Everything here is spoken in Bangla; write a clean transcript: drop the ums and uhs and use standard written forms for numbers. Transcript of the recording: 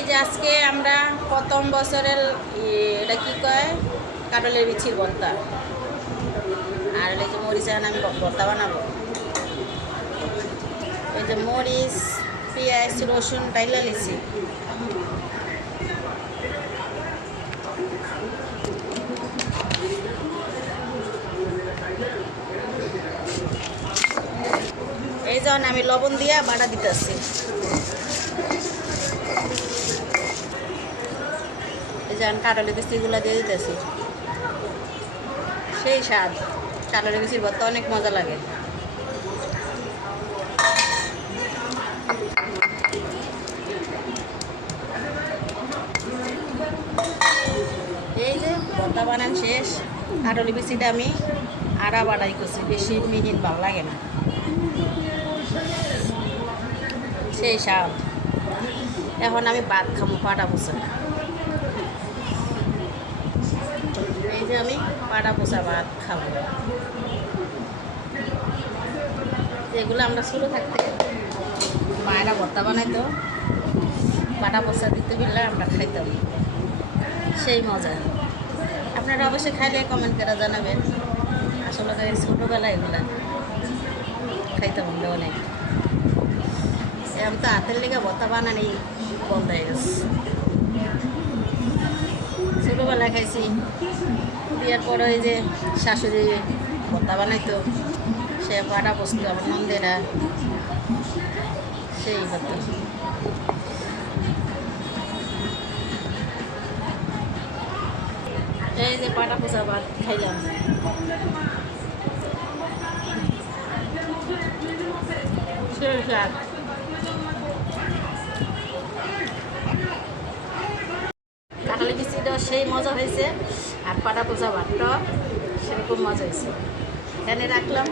এই যে আজকে আমরা প্রথম বছরের এটা কি কয় কাটলের বিচির ভর্তা আর এই যে মরিচ এখন আমি ভর্তা বানাবো। এই যে মরিচ পেঁয়াজ রসুন টাইলা লিছি। এই যখন আমি লবণ দিয়া বাটা দিতেছি। এই যে কাটলের বিচিগুলো দিয়ে দিতেছি। সেই স্বাদ, কাটলের বিচির ভর্তা অনেক মজা লাগে। এই যে ভর্তা বানান শেষ। কাটলের বিচিটা আমি আড়া বাড়াই করছি, বেশি মিহিন ভালো লাগে না। সেই স্বাদ। এখন আমি ভাত খাবো পাটা পোষা। এই যে আমি পাটা পোষা ভাত খাবো। এগুলো আমরা ছোটো থাকতে মায়েরা ভর্তা বানাইতো, পাটা পোষা দিতে পারলে আমরা খাইতাম, সেই মজা। আপনারা অবশ্যই খাইলে কমেন্ট করে জানাবেন। আসলে ছোটোবেলায় এগুলা খাইতাম আমরা অনেক। আমি তো হাতের লেগে ভর্তা বানানি বন্ধ হয়ে গেছে। ছোটোবেলায় খাইছি, বিয়ের পরে ওই যে শাশুড়ি ভর্তা বানাইতো, সে পাটা বসতো আমার নন্দেরা, সেই হতো। এই যে পাটা পোষা ভাত খাইলাম। কাঁঠালের বিচিটাও সেই মজা হয়েছে, আর পাটা পোষা ভাতটাও সেরকম মজা হয়েছে। এখানে রাখলাম।